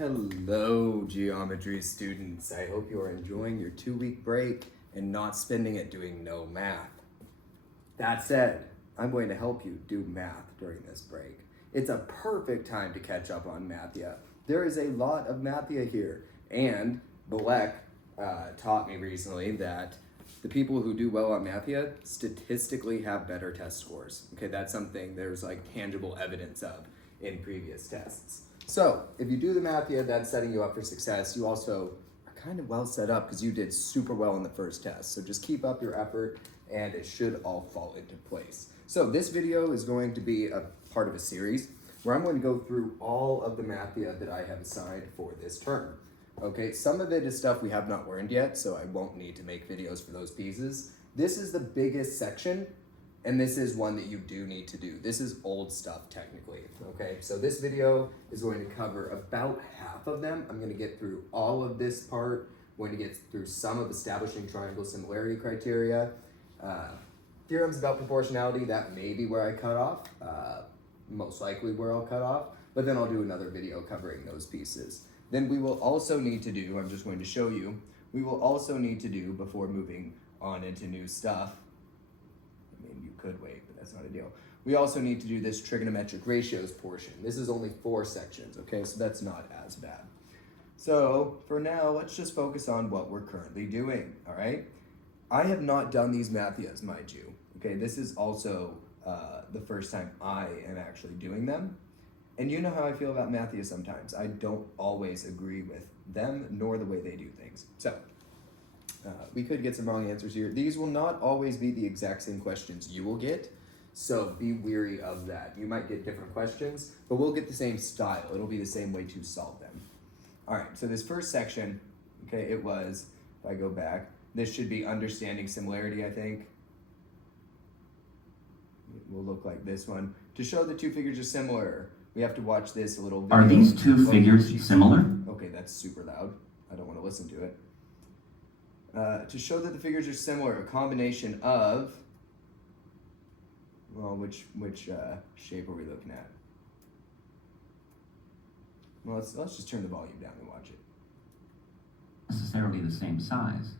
Hello, geometry students. I hope you are enjoying your 2-week break and not spending it doing no math. That said, I'm going to help you do math during this break. It's a perfect time to catch up on MATHia. There is a lot of MATHia here, and Balek taught me recently that the people who do well on MATHia statistically have better test scores. Okay, that's something there's like tangible evidence of in previous tests. So if you do the MATHia, that's setting you up for success. You also are kind of well set up because you did super well in the first test. So just keep up your effort and it should all fall into place. So this video is going to be a part of a series where I'm going to go through all of the MATHia that I have assigned for this term. Okay, some of it is stuff we have not learned yet, so I won't need to make videos for those pieces. This is the biggest section, and this is one that you do need to do. This is old stuff technically, okay? So this video is going to cover about half of them. I'm gonna get through all of this part. I'm going to get through some of establishing triangle similarity criteria. Theorems about proportionality, that may be where I cut off, most likely where I'll cut off, but then I'll do another video covering those pieces. Then we will also need to do, I'm just going to show you, we will also need to do, before moving on into new stuff, I mean, you could wait, but that's not a deal. We also need to do this trigonometric ratios portion. This is only 4 sections, okay? So that's not as bad. So for now, let's just focus on what we're currently doing, all right? I have not done these MATHias, mind you, okay? This is also the first time I am actually doing them. And you know how I feel about MATHia sometimes. I don't always agree with them, nor the way they do things. So, we could get some wrong answers here. These will not always be the exact same questions you will get, so be weary of that. You might get different questions, but we'll get the same style. It'll be the same way to solve them. All right, so this first section, okay, it was, if I go back, this should be understanding similarity, I think. It will look like this one. To show the two figures are similar, we have to watch this a little video. Are these two figures similar? Okay, that's super loud. I don't want to listen to it. To show that the figures are similar, a combination of, well, which shape are we looking at? Well, let's just turn the volume down and watch it. Necessarily the same size.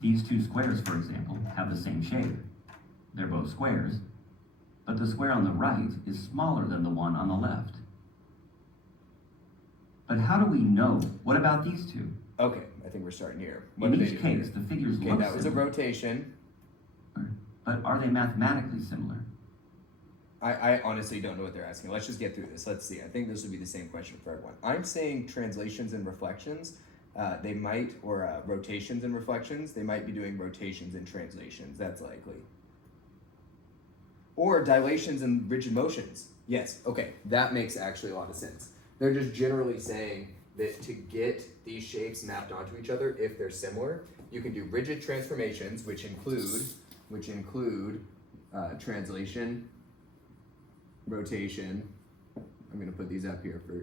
These two squares, for example, have the same shape. They're both squares, but the square on the right is smaller than the one on the left. But how do we know? What about these two? Okay, I think we're starting here. In each case, the figures look that was similar. a rotation. But are they mathematically similar? I honestly don't know what they're asking. Let's just get through this. Let's see. I think this would be the same question for everyone. I'm saying translations and reflections. They might, or rotations and reflections. They might be doing rotations and translations. That's likely. Or dilations and rigid motions. Yes, okay, that makes actually a lot of sense. They're just generally saying that to get these shapes mapped onto each other, if they're similar, you can do rigid transformations, which include translation, rotation. I'm gonna put these up here for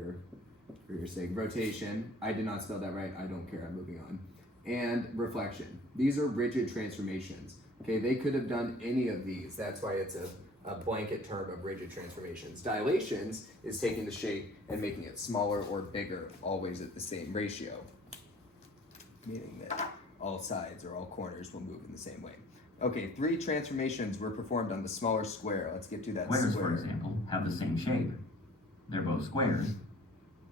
your sake. Rotation, I did not spell that right, I don't care, I'm moving on. And reflection. These are rigid transformations. Okay, they could have done any of these. That's why it's a blanket term of rigid transformations. Dilations is taking the shape and making it smaller or bigger, always at the same ratio, meaning that all sides or all corners will move in the same way. Okay, 3 transformations were performed on the smaller square. Let's get to that Squares, square. for example, have the same shape. They're both squares,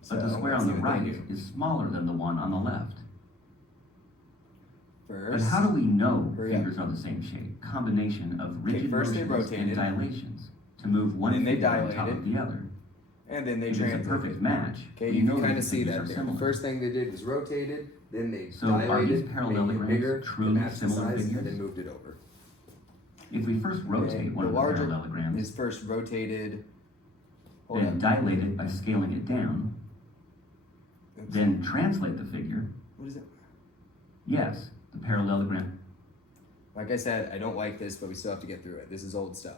but the So, square let's on see the what they right do. is smaller than the one on the left. But First, how do we know hurry up. figures are the same shape? Combination of rigid first they motions and rotated. dilations to move one Then they figure on top of dilated. the other. and then they If it's a translated. perfect match, Okay, we you know can kind that of the see figures that are there. similar. The first thing they did was rotated, then they So are these dilated, making it parallelograms bigger, to truly match the similar size, and figures? then moved it over. If we first rotate Okay, one the of the larger parallelograms, is first rotated. Hold then on. dilate it by scaling it down, Oops. then translate the figure. What is it? Yes, the parallelogram. Like I said, I don't like this, but we still have to get through it. This is old stuff.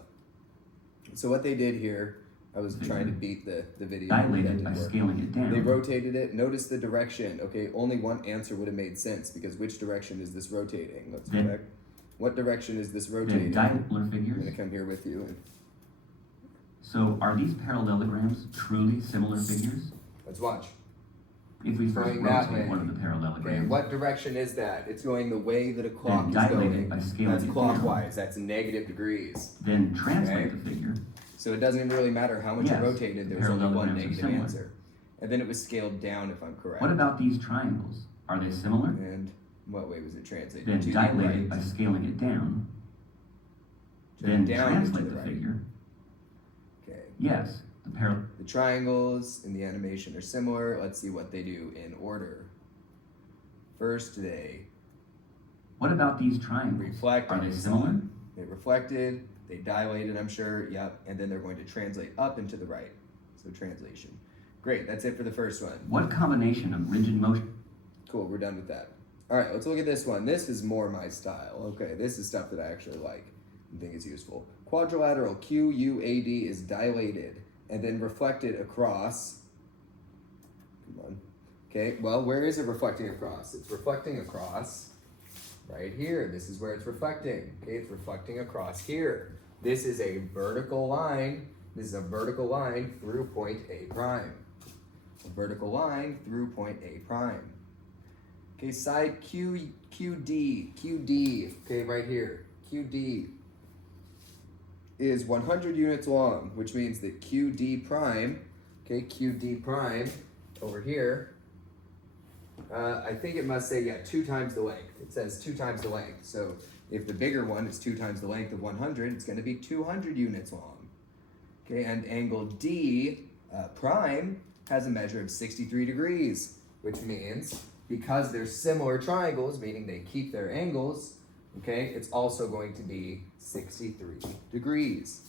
So what they did here, I was trying to beat the video. That Dilate it didn't by work. scaling it down. They rotated it. Notice the direction. Okay, only one answer would have made sense because which direction is this rotating? Let's Then- check. What direction is this Then rotating? diagonal I'm figures. gonna come here with you. And So are these parallelograms truly similar figures? Let's watch. If we first Going that way. rotate one of the Okay, parallelograms, what direction is that? It's going the way that a clock then is dilate going. it by scaling That's it down. clockwise. That's negative degrees. Then translate Okay. the figure. So it doesn't even really matter how much Yes, you rotated. the There's only one parallelograms are negative similar. answer. And then it was scaled down, if I'm correct. What about these triangles? Are they similar? And what way was it translated? Then To the dilate right. it by scaling it down. Turn Then down translate to the right. figure. Okay. Yes, The triangles in the animation are similar. Let's see what they do in order. First, they What about these triangles? reflect Are on they the similar? sun. They reflected, they dilated, I'm sure, yep, and then they're going to translate up and to the right. So translation. Great, that's it for the first one. What combination of rigid motion? Cool, we're done with that. All right, let's look at this one. This is more my style. Okay, this is stuff that I actually like and think is useful. Quadrilateral QUAD is dilated and then reflected across. Come on. Okay, well, where is it reflecting across? It's reflecting across right here. This is where it's reflecting. Okay, it's reflecting across here. This is a vertical line. This is a vertical line through point A prime. A vertical line through point A prime. Okay, side QD, okay, right here. QD is 100 units long, which means that QD prime, okay, QD prime over here, I think it must say, yeah, 2 times the length. It says 2 times the length. So if the bigger one is 2 times the length of 100, it's going to be 200 units long. Okay, and angle D prime has a measure of 63 degrees, which means because they're similar triangles, meaning they keep their angles, okay, it's also going to be 63 degrees.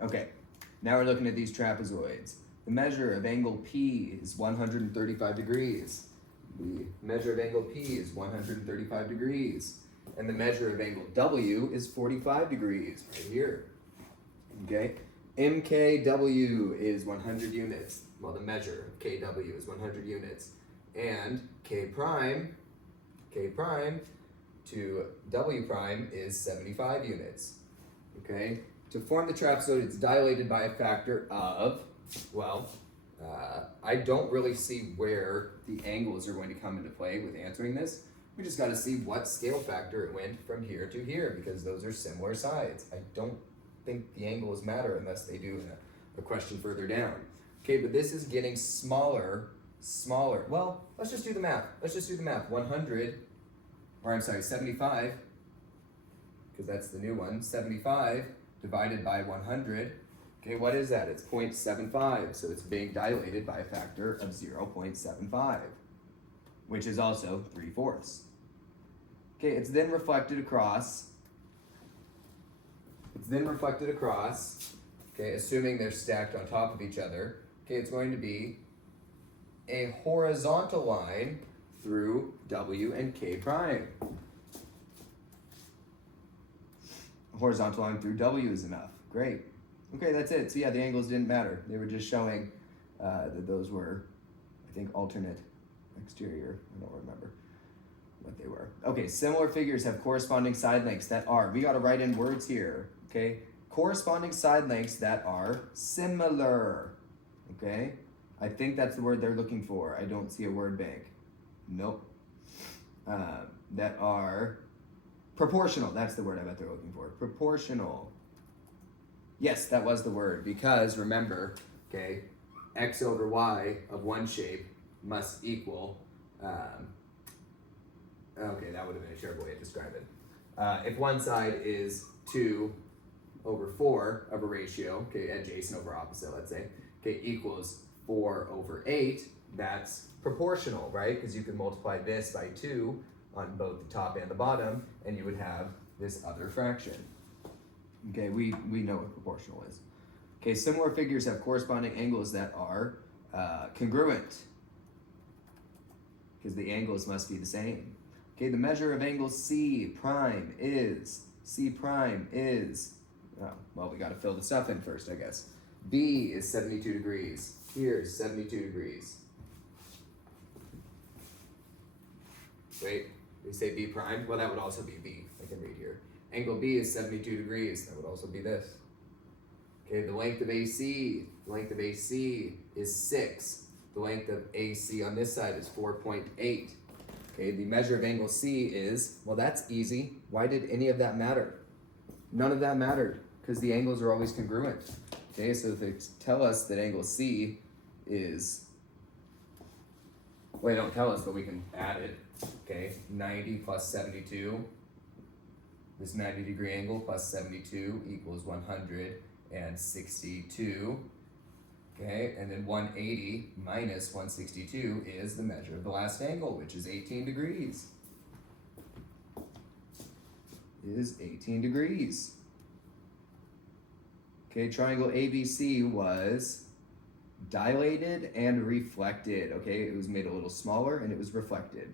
Okay, now we're looking at these trapezoids. The measure of angle P is 135 degrees. The measure of angle P is 135 degrees. And the measure of angle W is 45 degrees, right here. Okay, MKW is 100 units. Well, the measure of KW is 100 units. And K prime to W prime is 75 units. Okay, to form the trapezoid, it's dilated by a factor of, well, I don't really see where the angles are going to come into play with answering this. We just got to see what scale factor it went from here to here, because those are similar sides. I don't think the angles matter unless they do in a question further down. Okay, but this is getting smaller. Well, let's just do the math. 75, because that's the new one. 75 divided by 100. Okay, what is that? It's 0.75, so it's being dilated by a factor of 0.75, which is also 3/4. Okay, it's then reflected across. Okay, assuming they're stacked on top of each other. Okay, it's going to be a horizontal line through W and K prime. A horizontal line through W is enough. Great. Okay, that's it. So yeah, the angles didn't matter. They were just showing that those were, I think, alternate exterior. I don't remember what they were. Okay, similar figures have corresponding side lengths that are, we got to write in words here, okay? Corresponding side lengths that are similar, okay? I think that's the word they're looking for. I don't see a word bank. Nope. That are proportional. That's the word I bet they're looking for. Proportional. Yes, that was the word, because remember, okay, x over y of one shape must equal, okay, that would have been a terrible way to describe it. If one side is 2 over 4 of a ratio, okay, adjacent over opposite, let's say, okay, equals 4 over 8, that's proportional, right? Because you could multiply this by 2 on both the top and the bottom, and you would have this other fraction. Okay, we know what proportional is. Okay, similar figures have corresponding angles that are congruent, because the angles must be the same. Okay, the measure of angle C prime is, oh, well, we got to fill the stuff in first, I guess. B is 72 degrees. Here's 72 degrees. Wait, we say B prime? Well, that would also be B. I can read here. Angle B is 72 degrees. That would also be this. Okay, the length of AC is 6. The length of AC on this side is 4.8. Okay, the measure of angle C is, well, that's easy. Why did any of that matter? None of that mattered because the angles are always congruent. Okay, so if they tell us that angle C is, well, they don't tell us, but we can add it. Okay, 90 plus 72. This 90-degree angle plus 72 equals 162. Okay, and then 180 minus 162 is the measure of the last angle, which is 18 degrees. Is 18 degrees. Okay, triangle ABC was dilated and reflected. Okay, it was made a little smaller and it was reflected.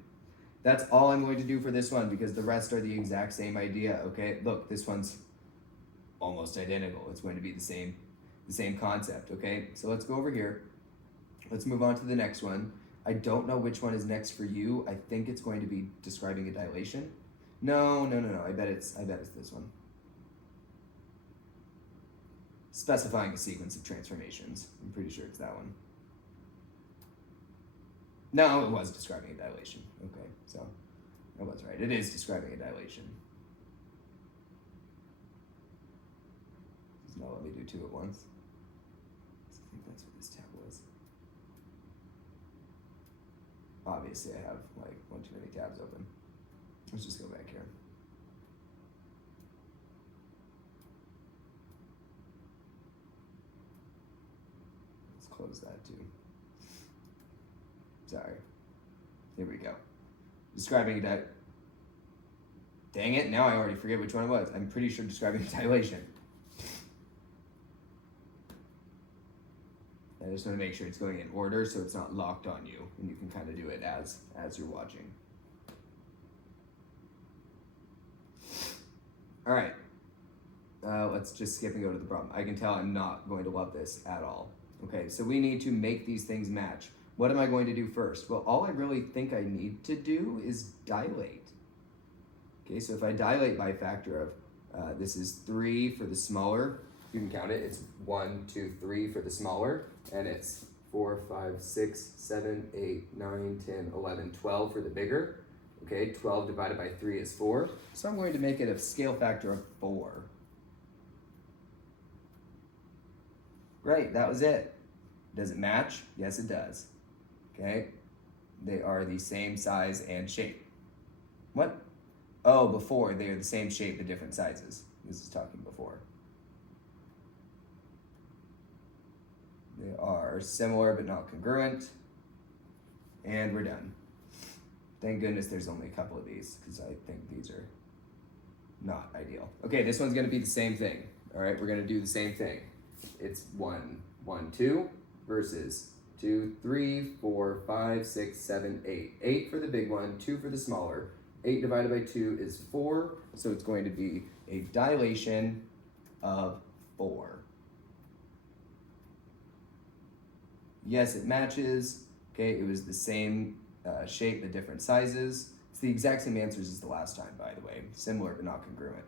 That's all I'm going to do for this one because the rest are the exact same idea. Okay, look, this one's almost identical. It's going to be the same concept. Okay, so let's go over here. Let's move on to the next one. I don't know which one is next for you. I think it's going to be describing a dilation. No. I bet it's this one. Specifying a sequence of transformations. I'm pretty sure it's that one. No, it was describing a dilation. Okay, so I was right. It is describing a dilation. Just now let me do two at once. I think that's what this tab was. Obviously, I have like one too many tabs open. Let's just go back here. Let's close that too. Sorry. Here we go. Describing a dang it, now I already forget which one it was. I'm pretty sure describing a dilation. I just want to make sure it's going in order so it's not locked on you and you can kind of do it as you're watching. All right, let's just skip and go to the problem. I can tell I'm not going to love this at all. Okay, so we need to make these things match. What am I going to do first? Well, all I really think I need to do is dilate. Okay, so if I dilate by a factor of, this is 3 for the smaller, you can count it, it's 1, 2, 3 for the smaller, and it's 4, 5, 6, 7, 8, 9, 10, 11, 12 for the bigger. Okay, 12 divided by 3 is 4. So I'm going to make it a scale factor of 4. Right, that was it. Does it match? Yes, it does. Okay, they are the same size and shape. What? Oh, before, they are the same shape but different sizes. This is talking before. They are similar but not congruent. And we're done. Thank goodness there's only a couple of these because I think these are not ideal. Okay, this one's gonna be the same thing. All right, we're gonna do the same thing. It's 1, 1, 2 versus 2, 3, 4, 5, 6, 7, 8. 8 for the big one, 2 for the smaller. 8 divided by 2 is 4, so it's going to be a dilation of 4. Yes, it matches. Okay, it was the same shape but different sizes. It's the exact same answers as the last time, by the way. Similar but not congruent.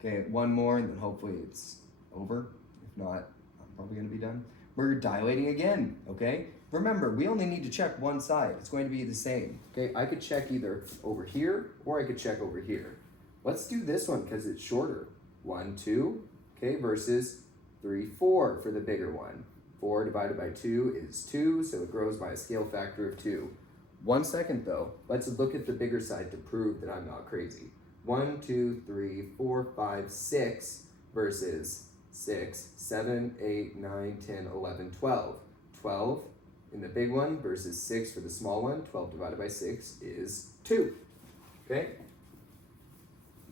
Okay, one more and then hopefully it's over. If not, I'm probably gonna be done. We're dilating again, okay? Remember, we only need to check one side. It's going to be the same. Okay, I could check either over here or I could check over here. Let's do this one because it's shorter. 1, 2, okay, versus 3, 4 for the bigger one. 4 divided by 2 is 2, so it grows by a scale factor of 2. 1 second though, let's look at the bigger side to prove that I'm not crazy. 1, 2, 3, 4, 5, 6 versus 6, 7, 8, 9, 10, 11, 12. 12 in the big one versus 6 for the small one. 12 divided by 6 is 2. Okay?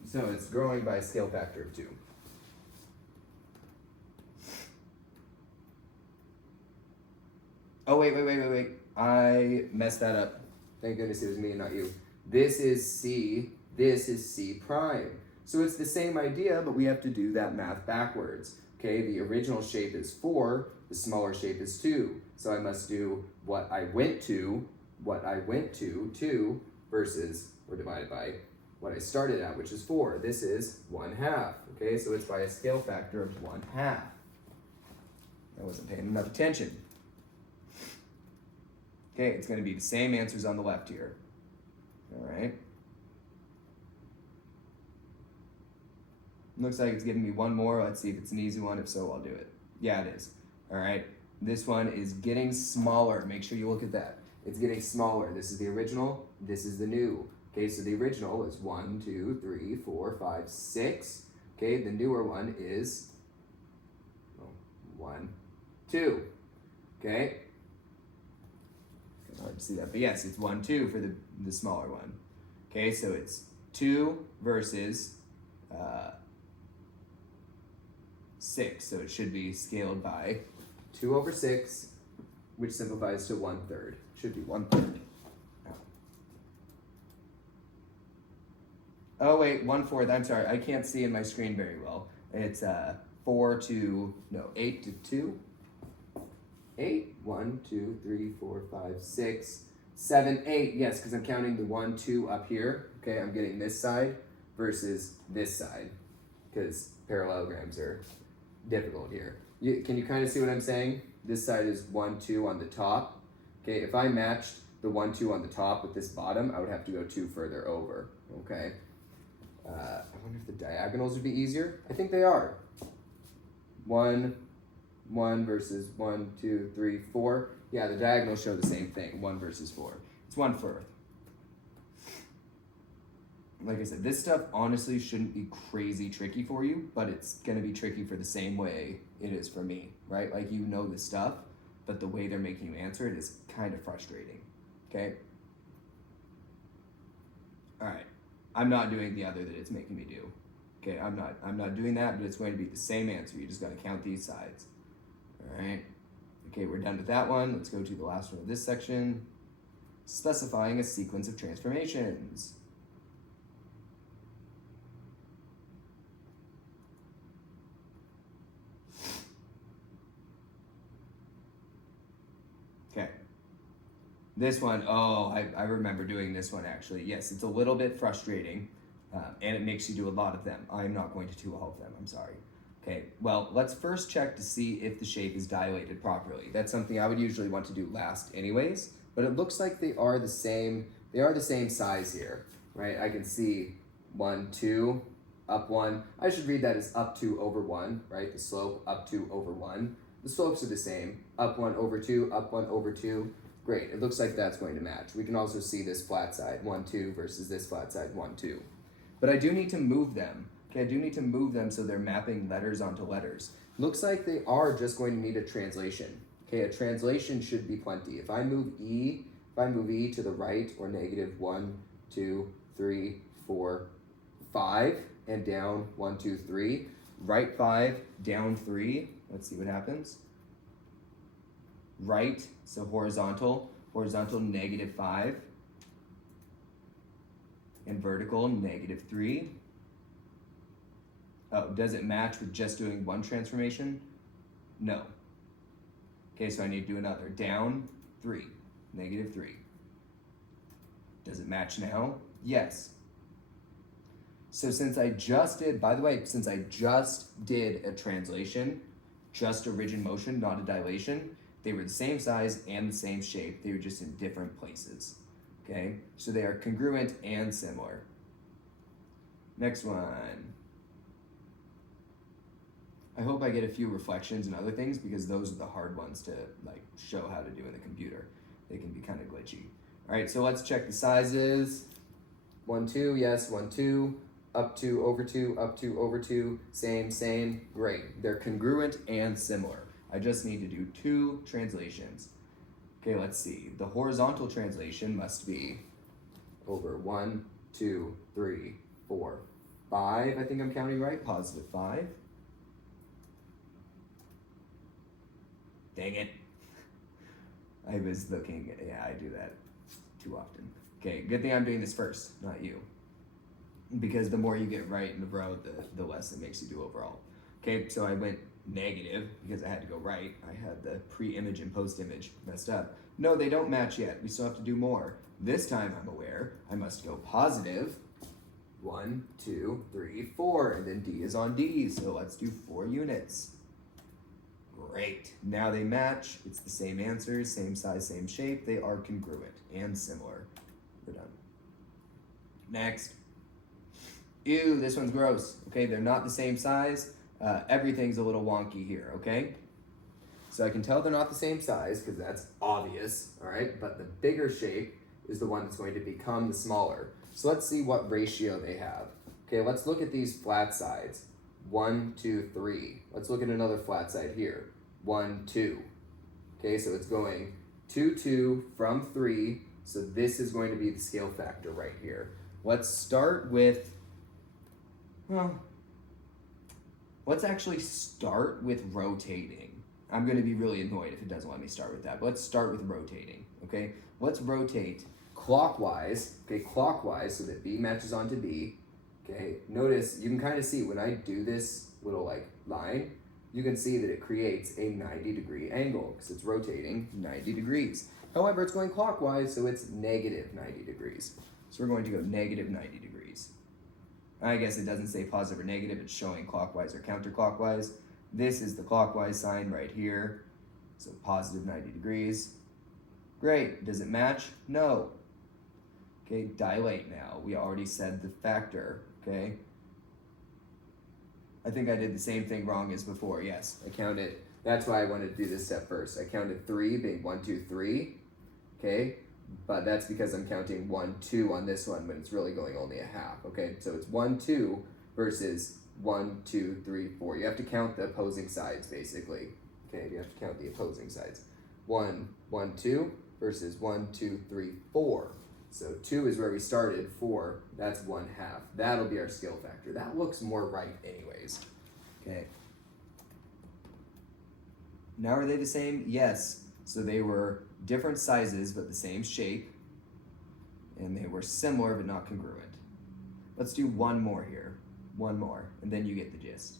So it's growing by a scale factor of 2. Oh, wait. I messed that up. Thank goodness it was me and not you. This is C. This is C prime. So it's the same idea, but we have to do that math backwards. Okay, the original shape is 4, the smaller shape is 2. So I must do what I went to, 2 versus, or divided by, what I started at, which is 4. This is 1/2. Okay, so it's by a scale factor of 1/2. I wasn't paying enough attention. Okay, it's going to be the same answers on the left here. All right. Looks like it's giving me one more. Let's see if it's an easy one. If so, I'll do it. Yeah, it is. All right. This one is getting smaller. Make sure you look at that. It's getting smaller. This is the original. This is the new. Okay, so the original is 1, 2, 3, 4, 5, 6. Okay, the newer one is 1, 2. Okay. It's hard to see that, but yes, it's 1, 2 for the smaller one. Okay, so it's 2 versus 6, so it should be scaled by 2 over 6, which simplifies to 1/3. Should be 1/3. Oh wait, 1/4. I'm sorry, I can't see in my screen very well. It's 8 to 2. 8. 1, 2, 3, 4, 5, 6, 7, 8. Yes, because I'm counting the 1, 2 up here. Okay, I'm getting this side versus this side because parallelograms are difficult here. Can you kind of see what I'm saying? This side is 1, 2 on the top. Okay, if I matched the 1, 2 on the top with this bottom, I would have to go 2 further over. Okay. I wonder if the diagonals would be easier. I think they are. 1, 1 versus 1, 2, 3, 4. Yeah, the diagonals show the same thing. 1 versus 4. It's 1/4. Like I said, this stuff honestly shouldn't be crazy tricky for you, but it's going to be tricky for the same way it is for me, right? Like, you know this stuff, but the way they're making you answer it is kind of frustrating, okay? All right, I'm not doing the other that it's making me do. Okay, I'm not doing that, but it's going to be the same answer. You just got to count these sides. All right. Okay, we're done with that one. Let's go to the last one of this section. Specifying a sequence of transformations. Okay. This one, I remember doing this one actually. Yes, it's a little bit frustrating, and it makes you do a lot of them. I'm not going to do all of them, I'm sorry. Okay, well, let's first check to see if the shape is dilated properly. That's something I would usually want to do last anyways, but it looks like they are the same size here, right? I can see 1, 2, up 1. I should read that as up 2 over 1, right? The slope up 2 over 1. The slopes are the same, up 1 over 2, up 1 over 2. Great, it looks like that's going to match. We can also see this flat side, 1, 2 versus this flat side, 1, 2. But I do need to move them. Okay, I do need to move them so they're mapping letters onto letters. Looks like they are just going to need a translation. Okay, a translation should be plenty. If I move E to the right or negative 1, 2, 3, 4, 5, and down 1, 2, 3, right 5, down 3, let's see what happens. Right, so horizontal negative 5, and vertical negative 3. Oh, does it match with just doing one transformation? No. Okay, so I need to do another. Down 3, negative 3. Does it match now? Yes. So since I just did, by the way, since I just did a translation, just a rigid motion, not a dilation, they were the same size and the same shape. They were just in different places. Okay, so they are congruent and similar. Next one. I hope I get a few reflections and other things because those are the hard ones to like show how to do in the computer. They can be kind of glitchy. All right, so let's check the sizes. 1, 2, yes, 1, 2, up 2, over 2, up 2, over 2, same, great. They're congruent and similar. I just need to do 2 translations. Okay, let's see. The horizontal translation must be over 1, 2, 3, 4, 5. I think I'm counting right. Positive 5. Dang it. I was looking, yeah, I do that too often. Okay, good thing I'm doing this first, not you. Because the more you get right in a row, the less it makes you do overall. Okay, so I went negative because I had to go right. I had the pre-image and post-image messed up. No, they don't match yet. We still have to do more. This time I'm aware I must go positive 1, 2, 3, 4, and then D is on D, so let's do 4 units. Great, now they match, it's the same answers, same size, same shape, they are congruent and similar. We're done. Next. Ew, this one's gross. Okay, they're not the same size. Everything's a little wonky here, okay? So I can tell they're not the same size because that's obvious, all right? But the bigger shape is the one that's going to become the smaller. So let's see what ratio they have. Okay, let's look at these flat sides. 1, 2, 3. Let's look at another flat side here. 1, 2. Okay, so it's going 2, 2 from 3. So this is going to be the scale factor right here. Let's start with, well, let's actually start with rotating. I'm going to be really annoyed if it doesn't let me start with that, but let's start with rotating, okay? Let's rotate clockwise, okay, clockwise so that B matches onto B, okay? Notice, you can kind of see when I do this little like line, you can see that it creates a 90-degree angle because it's rotating 90 degrees. However, it's going clockwise, so it's negative 90 degrees. So we're going to go negative 90 degrees. I guess it doesn't say positive or negative, it's showing clockwise or counterclockwise. This is the clockwise sign right here, so positive 90 degrees. Great, does it match? No. Okay, dilate now. We already said the factor, okay? I think I did the same thing wrong as before, yes. I counted, that's why I wanted to do this step first. I counted 3 being 1, 2, 3, okay? But that's because I'm counting 1, 2 on this one when it's really going only a half, okay? So it's 1, 2 versus 1, 2, 3, 4. You have to count the opposing sides, basically. Okay, you have to count the opposing sides. 1, 1, 2 versus 1, 2, 3, 4. So 2 is where we started, 4, that's 1/2. That'll be our scale factor. That looks more right anyways. Okay. Now are they the same? Yes. So they were different sizes but the same shape. And they were similar but not congruent. Let's do one more here. One more, and then you get the gist.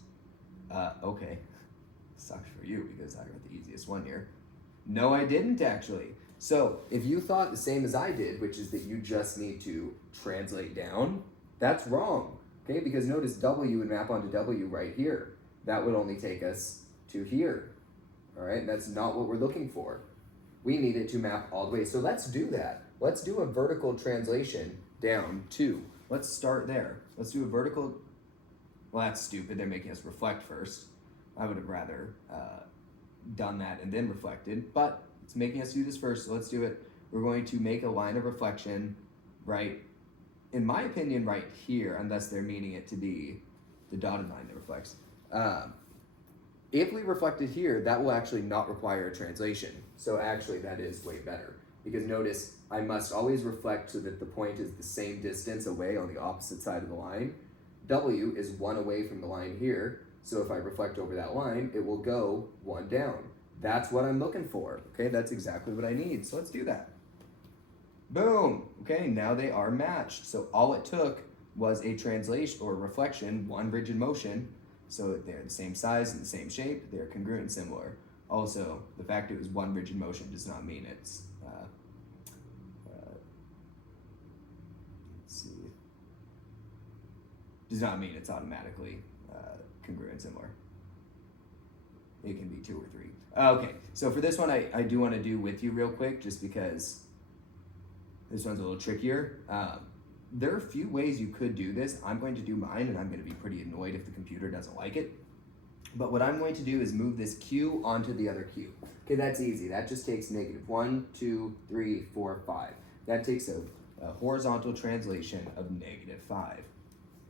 Okay. Sucks for you because I got the easiest one here. No, I didn't actually. So if you thought the same as I did, which is that you just need to translate down, that's wrong, okay? Because notice W would map onto W right here. That would only take us to here, all right? That's not what we're looking for. We need it to map all the way. So let's do that. Let's do a vertical translation down to. Let's start there. Let's do a vertical. Well, that's stupid. They're making us reflect first. I would have rather done that and then reflected, but it's making us do this first, so let's do it. We're going to make a line of reflection right, in my opinion, right here, unless they're meaning it to be the dotted line that reflects. If we reflected here, that will actually not require a translation. So actually that is way better. Because notice, I must always reflect so that the point is the same distance away on the opposite side of the line. W is 1 away from the line here, so if I reflect over that line, it will go 1 down. That's what I'm looking for, okay? That's exactly what I need, so let's do that. Boom, okay, now they are matched. So all it took was a translation or reflection, one rigid motion, so they're the same size and the same shape, they're congruent and similar. Also, the fact it was one rigid motion does not mean it's, let's see, does not mean it's automatically congruent and similar. It can be 2 or 3. Okay, so for this one, I do want to do with you real quick, just because this one's a little trickier. There are a few ways you could do this. I'm going to do mine, and I'm going to be pretty annoyed if the computer doesn't like it. But what I'm going to do is move this Q onto the other Q. Okay, that's easy. That just takes negative 1, 2, 3, 4, 5. That takes a horizontal translation of negative 5.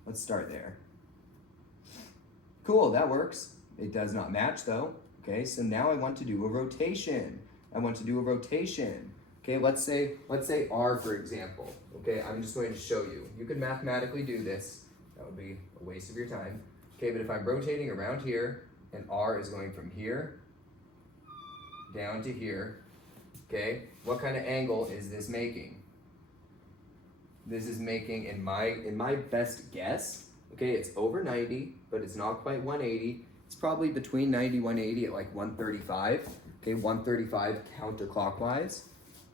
Let's start there. Cool, that works. It does not match though. Okay, so now I want to do a rotation. I want to do a rotation. Okay, let's say R for example. Okay, I'm just going to show you. You could mathematically do this. That would be a waste of your time. Okay, but if I'm rotating around here and R is going from here down to here, okay, what kind of angle is this making? This is making, in my best guess, okay, it's over 90, but it's not quite 180. It's probably between 90 and 180 at like 135. Okay, 135 counterclockwise.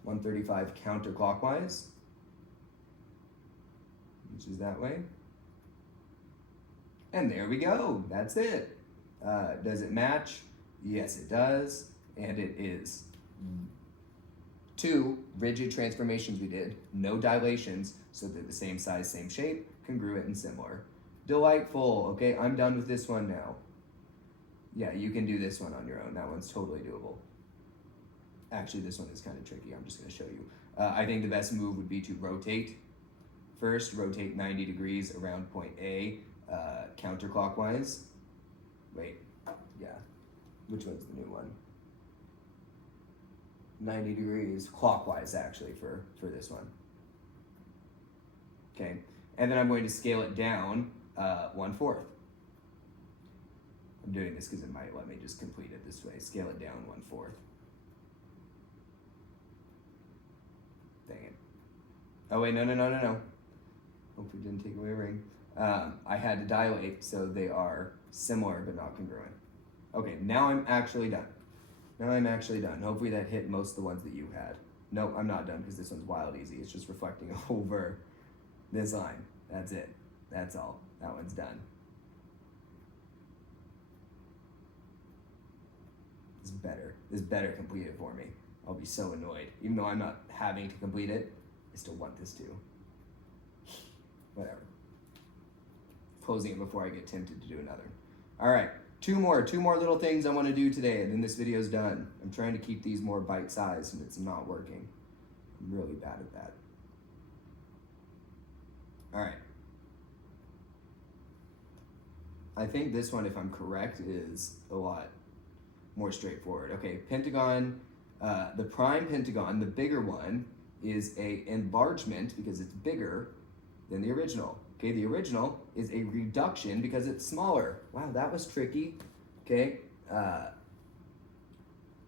135 counterclockwise. Which is that way. And there we go. That's it. Does it match? Yes, it does. And it is. 2 rigid transformations we did, no dilations, so they're the same size, same shape, congruent and similar. Delightful. Okay, I'm done with this one now. Yeah, you can do this one on your own. That one's totally doable. Actually, this one is kind of tricky. I'm just going to show you. I think the best move would be to rotate. First, rotate 90 degrees around point A, counterclockwise. Wait, yeah. Which one's the new one? 90 degrees clockwise, actually, for this one. Okay, and then I'm going to scale it down 1/4. I'm doing this because it might let me just complete it this way. Scale it down 1/4. Dang it. Oh wait, no. Hopefully didn't take away a ring. I had to dilate, so they are similar but not congruent. Okay, now I'm actually done. Hopefully that hit most of the ones that you had. Nope, I'm not done because this one's wild easy. It's just reflecting over this line. That's it. That's all. That one's done. This better complete it for me. I'll be so annoyed. Even though I'm not having to complete it, I still want this to. Whatever. Closing it before I get tempted to do another. All right. Two more little things I want to do today, and then this video's done. I'm trying to keep these more bite-sized, and it's not working. I'm really bad at that. All right. I think this one, if I'm correct, is a lot more straightforward. Okay, pentagon, the prime pentagon, the bigger one, is a enlargement because it's bigger than the original. Okay, the original is a reduction because it's smaller. Wow, that was tricky. Okay,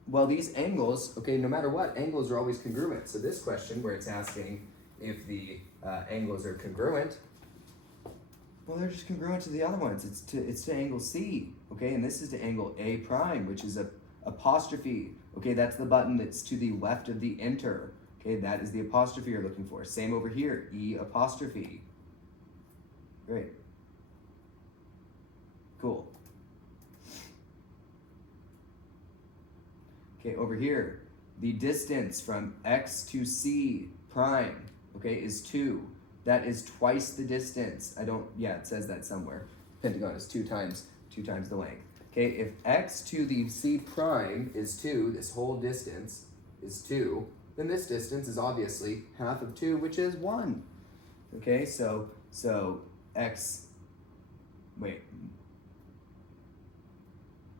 well, these angles, okay, no matter what, angles are always congruent. So this question where it's asking if the angles are congruent, well, they're just congruent to the other ones. It's to angle C, okay, and this is to angle A prime, which is a apostrophe. Okay, that's the button that's to the left of the enter. Okay, that is the apostrophe you're looking for. Same over here, E apostrophe. Great. Cool. Okay, over here, the distance from X to C prime, okay, is 2. That is twice the distance. It says that somewhere. Pentagon is 2 times the length. Okay, if X to the C prime is 2, this whole distance is 2, then this distance is obviously half of 2, which is 1. Okay, so X, wait.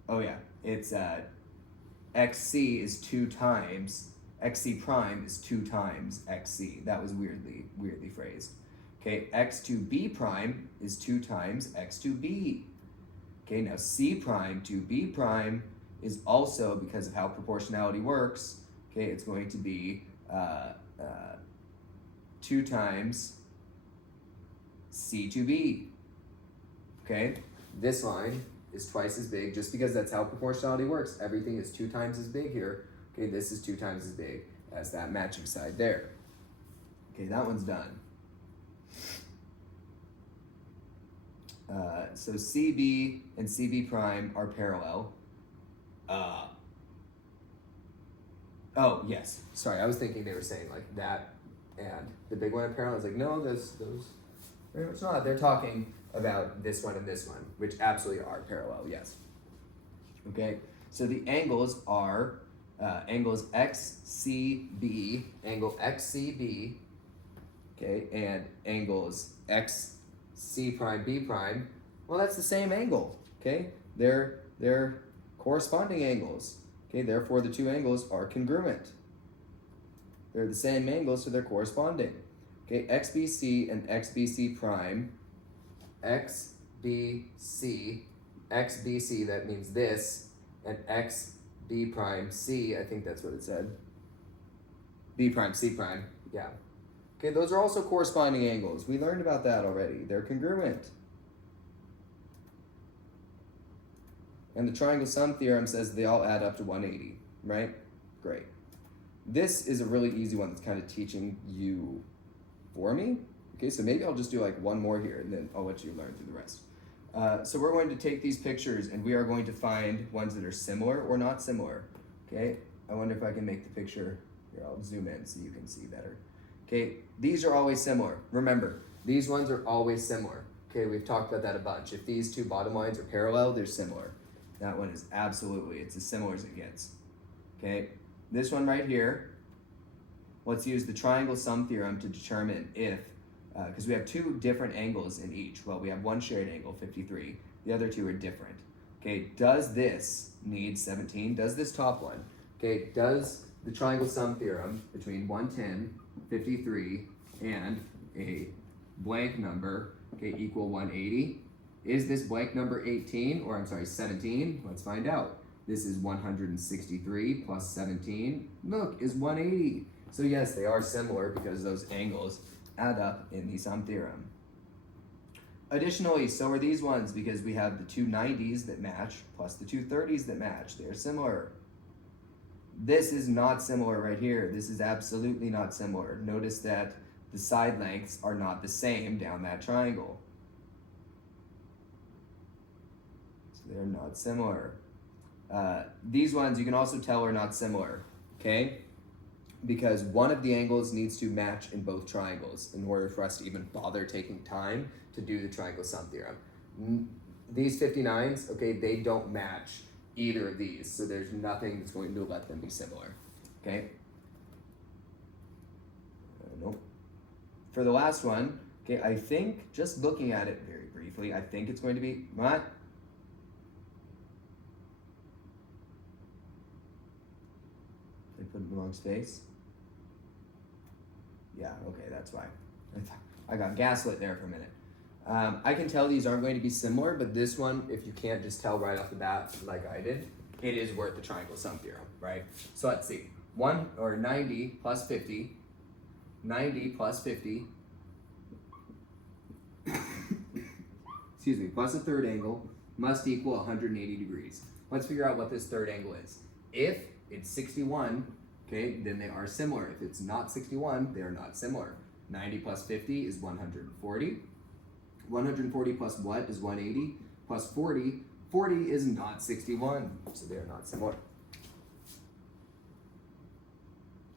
Oh yeah, it's XC is 2 times, XC prime is 2 times XC. That was weirdly phrased. Okay, X to B prime is 2 times X to B. Okay, now C prime to B prime is also, because of how proportionality works, okay, it's going to be 2 times C to B. Okay, this line is twice as big just because that's how proportionality works. Everything is 2 times as big here. Okay, this is 2 times as big as that matching side there. Okay, that one's done. So CB and CB prime are parallel. Oh, yes. Sorry, I was thinking they were saying like that and the big one are parallel. I was like, no, those very much not. They're talking about this one and this one, which absolutely are parallel, yes. Okay, so the angles are angles XCB, angle XCB, okay, and angles XC prime B prime. Well, that's the same angle, okay? They're corresponding angles, okay? Therefore, the 2 angles are congruent. They're the same angles, so they're corresponding. Okay, XBC and XBC prime, XBC, that means this, and XB prime C, I think that's what it said. B prime, C prime, yeah. Okay, those are also corresponding angles. We learned about that already. They're congruent. And the triangle sum theorem says they all add up to 180, right? Great. This is a really easy one that's kind of teaching you for me. Okay, so maybe I'll just do like one more here and then I'll let you learn through the rest. So we're going to take these pictures and we are going to find ones that are similar or not similar. Okay, I wonder if I can make the picture, here I'll zoom in so you can see better. Okay, these are always similar. Remember, these ones are always similar. Okay, we've talked about that a bunch. If these two bottom lines are parallel, they're similar. That one is absolutely, it's as similar as it gets. Okay, this one right here, let's use the triangle sum theorem to determine if, because we have two different angles in each. Well, we have one shared angle, 53. The other two are different. Okay, does this need 17? Does this top one? Okay, does the triangle sum theorem between 110, 53, and a blank number, okay, equal 180? Is this blank number 18, or I'm sorry, 17? Let's find out. This is 163 plus 17, look, is 180. So yes, they are similar because those angles add up in the sum theorem. Additionally, so are these ones because we have the two 90s that match plus the two 30s that match. They're similar. This is not similar right here. This is absolutely not similar. Notice that the side lengths are not the same down that triangle. So they're not similar. These ones you can also tell are not similar, okay? Because one of the angles needs to match in both triangles in order for us to even bother taking time to do the triangle sum theorem. These 59s, okay, they don't match either of these, so there's nothing that's going to let them be similar, okay? Nope. For the last one, okay, I think, just looking at it very briefly, I think it's going to be, what? I put it in the wrong space? Yeah, okay, that's why. I got gaslit there for a minute. I can tell these aren't going to be similar, but this one, if you can't just tell right off the bat like I did, it is worth the triangle sum theorem, right? So let's see. 90 plus 50, 90 plus 50, excuse me, plus a third angle must equal 180 degrees. Let's figure out what this third angle is. If it's 61, okay, then they are similar. If it's not 61, they are not similar. 90 plus 50 is 140. 140 plus what is 180? Plus 40. 40 is not 61, so they are not similar.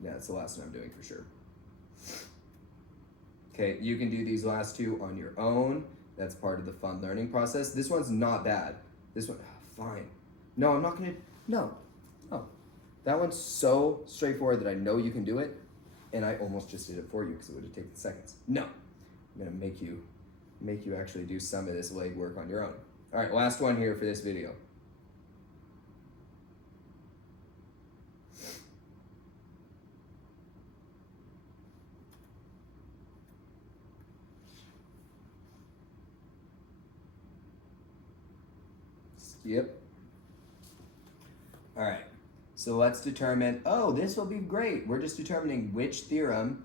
Yeah, that's the last one I'm doing for sure. Okay, you can do these last two on your own. That's part of the fun learning process. This one's not bad. This one, fine. No, I'm not gonna, no. That one's so straightforward that I know you can do it, and I almost just did it for you because it would have taken seconds. No, I'm gonna make you actually do some of this legwork on your own. All right, last one here for this video. Skip. All right. So let's determine, oh, this will be great. We're just determining which theorem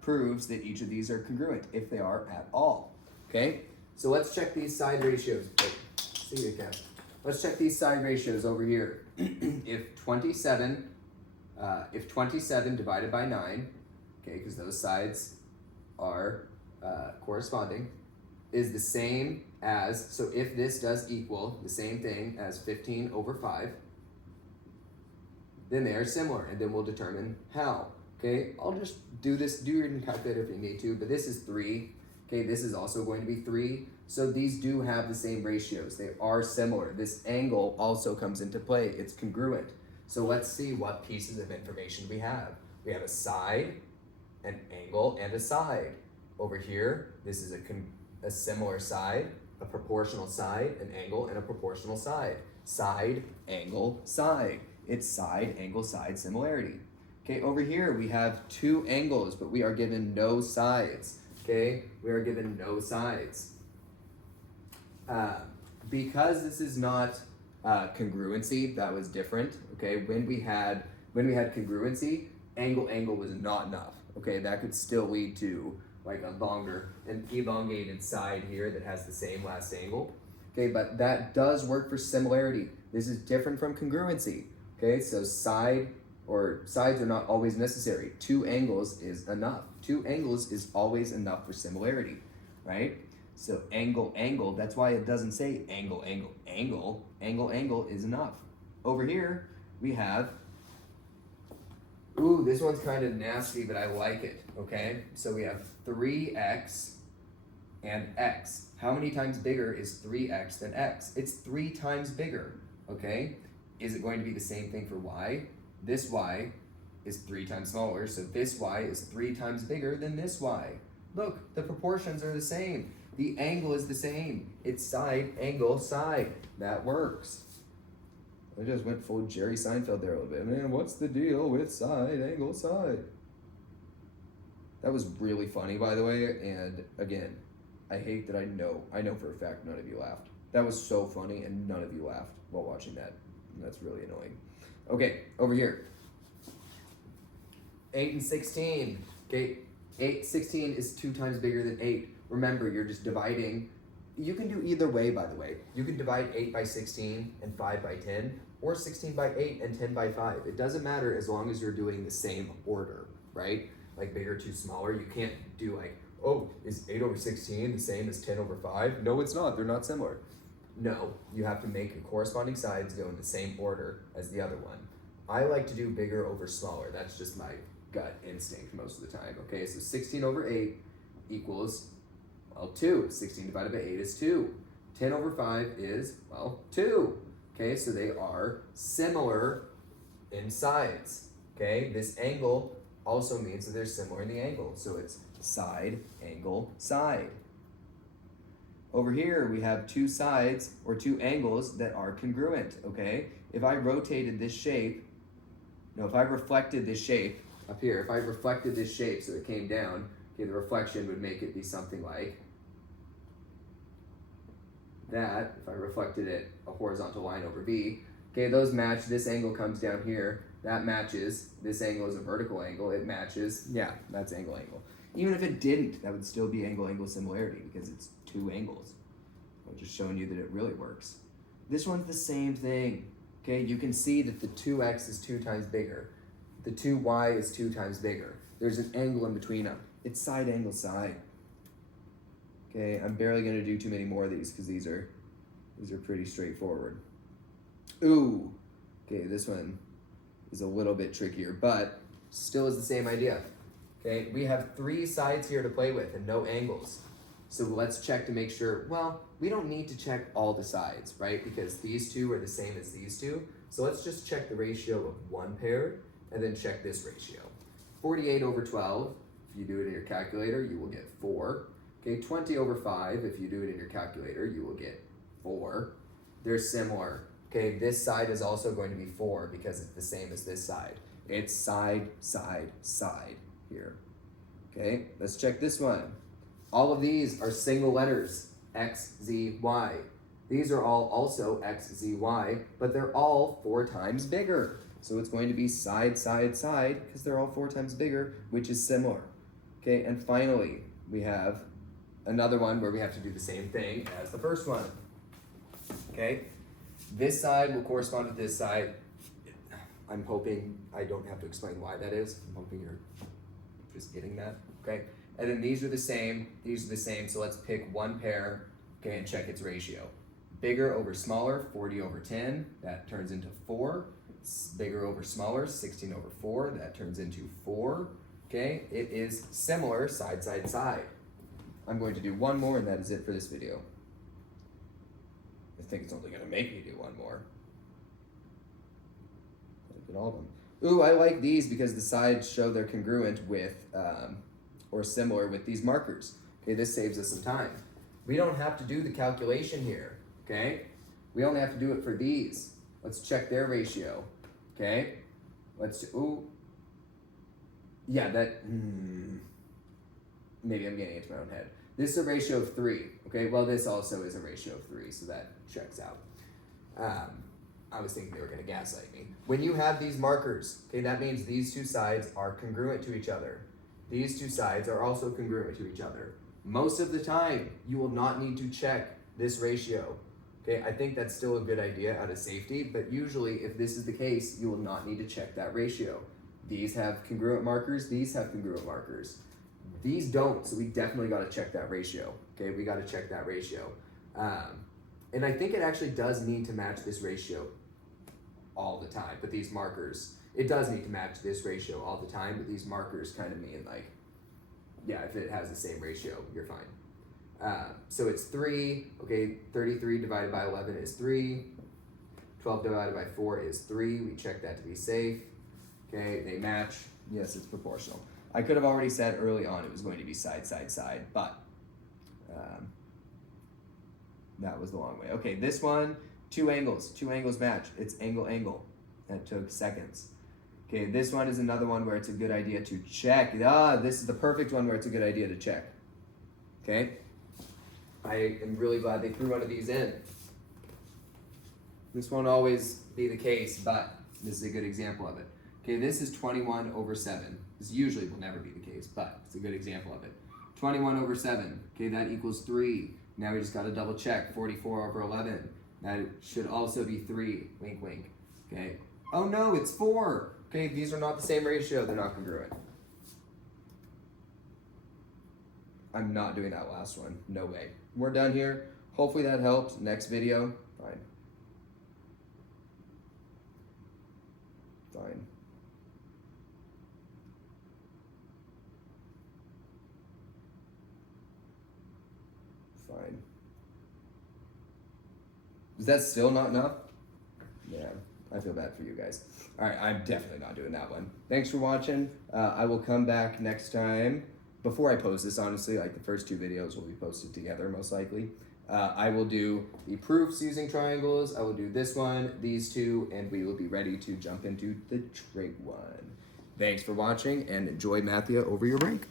proves that each of these are congruent, if they are at all, okay? So let's check these side ratios. Oh, see you again. Let's check these side ratios over here. If 27 divided by 9, okay, because those sides are corresponding, is the same as, so if this does equal the same thing as 15 over 5, then they are similar, and then we'll determine how. Okay, I'll just do this, do your calculator if you need to, but this is 3. Okay, this is also going to be 3. So these do have the same ratios. They are similar. This angle also comes into play. It's congruent. So let's see what pieces of information we have. We have a side, an angle, and a side. Over here, this is a similar side, a proportional side, an angle, and a proportional side. Side, angle, side. It's side, angle, side similarity. Okay, over here we have two angles, but we are given no sides. Okay, we are given no sides. Because this is not congruency, that was different. Okay, when we had congruency, angle was not enough. Okay, that could still lead to like a longer, an elongated side here that has the same last angle. Okay, but that does work for similarity. This is different from congruency. Okay, so sides are not always necessary. 2 angles is enough. 2 angles is always enough for similarity, right? So angle, angle, that's why it doesn't say angle, angle, angle. Angle, angle is enough. Over here, we have, ooh, this one's kind of nasty, but I like it, okay? So we have 3x and x. How many times bigger is 3x than x? It's 3 times bigger, okay? Is it going to be the same thing for y? This y is 3 times smaller, so this y is 3 times bigger than this y. Look, the proportions are the same. The angle is the same. It's side, angle, side. That works. I just went full Jerry Seinfeld there a little bit. Man, what's the deal with side, angle, side? That was really funny, by the way, and again, I hate that I know for a fact none of you laughed. That was so funny, and none of you laughed while watching that. And that's really annoying. Okay, over here. 8 and 16. Okay, 16 is 2 times bigger than 8. Remember, you're just dividing. You can do either way, by the way. You can divide 8 by 16 and 5 by 10, or 16 by 8 and 10 by 5. It doesn't matter as long as you're doing the same order, right? Like bigger to smaller. You can't do like, oh, is 8 over 16 the same as 10 over 5? No, it's not. They're not similar. No, you have to make your corresponding sides go in the same order as the other one. I like to do bigger over smaller. That's just my gut instinct most of the time. Okay, so 16 over 8 equals, well, 2. 16 divided by 8 is 2. 10 over 5 is, well, 2. Okay, so they are similar in sides. Okay, this angle also means that they're similar in the angle. So it's side, angle, side. Over here, we have 2 sides or 2 angles that are congruent, okay? If I rotated this shape, no, if I reflected this shape up here, if I reflected this shape so it came down, okay, the reflection would make it be something like that. If I reflected it a horizontal line over B, okay, those match. This angle comes down here, that matches. This angle is a vertical angle, it matches. Yeah, that's angle, angle. Even if it didn't, that would still be angle, angle similarity because it's 2 angles. I'm just showing you that it really works. This one's the same thing. Okay, you can see that the 2x is 2 times bigger. The 2y is 2 times bigger. There's an angle in between them. It's side, angle, side. Okay, I'm barely gonna do too many more of these because these are pretty straightforward. Ooh, okay, this one is a little bit trickier, but still is the same idea. Okay, we have 3 sides here to play with and no angles. So let's check to make sure, well, we don't need to check all the sides, right? Because these 2 are the same as these 2. So let's just check the ratio of one pair and then check this ratio. 48 over 12, if you do it in your calculator, you will get 4. Okay, 20 over 5, if you do it in your calculator, you will get 4. They're similar. Okay, this side is also going to be 4 because it's the same as this side. It's side, side, side here. Okay, let's check this one. All of these are single letters, X, Z, Y. These are all also X, Z, Y, but they're all 4 times bigger. So it's going to be side, side, side, because they're all 4 times bigger, which is similar. Okay, and finally, we have another one where we have to do the same thing as the first one. Okay, this side will correspond to this side. I'm hoping I don't have to explain why that is. I'm hoping you're just getting that, okay? And then these are the same, so let's pick one pair, okay, and check its ratio. Bigger over smaller, 40 over 10, that turns into 4. Bigger over smaller, 16 over 4, that turns into 4. Okay, it is similar side, side, side. I'm going to do one more and that is it for this video. I think it's only gonna make me do one more. Look at all of them. Ooh, I like these because the sides show they're congruent with, or similar with these markers. Okay, this saves us some time. We don't have to do the calculation here, okay? We only have to do it for these. Let's check their ratio, okay? Ooh. Yeah, maybe I'm getting into my own head. This is a ratio of 3, okay? Well, this also is a ratio of 3, so that checks out. I was thinking they were gonna gaslight me. When you have these markers, okay, that means these 2 sides are congruent to each other. These 2 sides are also congruent to each other. Most of the time, you will not need to check this ratio. Okay, I think that's still a good idea out of safety, but usually if this is the case, you will not need to check that ratio. These have congruent markers, these have congruent markers. These don't, so we definitely gotta check that ratio. Okay, we got to check that ratio. And I think it actually does need to match this ratio all the time, but these markers, it does need to match this ratio all the time, but these markers kind of mean like, yeah, if it has the same ratio, you're fine. So it's 3, okay, 33 divided by 11 is 3, 12 divided by 4 is 3, we check that to be safe, okay, they match, yes, it's proportional. I could have already said early on it was going to be side, side, side, but that was the long way. Okay, this one, two angles match, it's angle, angle, that took seconds. Okay, this one is another one where it's a good idea to check. This is the perfect one where it's a good idea to check. Okay, I am really glad they threw one of these in. This won't always be the case, but this is a good example of it. Okay, this is 21 over 7. This usually will never be the case, but it's a good example of it. 21 over 7, okay, that equals 3. Now we just got to double check. 44 over 11, that should also be 3. Wink, wink. Okay. Oh no, it's 4. Okay, these are not the same ratio. They're not congruent. I'm not doing that last one. No way. We're done here. Hopefully that helped. Next video. Fine. Fine. Fine. Is that still not enough? Yeah, I feel bad for you guys. All right, I'm definitely not doing that one. Thanks for watching. I will come back next time. Before I post this, honestly, like the first 2 videos will be posted together, most likely. I will do the proofs using triangles. I will do this one, these 2, and we will be ready to jump into the trig one. Thanks for watching, and enjoy MATHia over your break.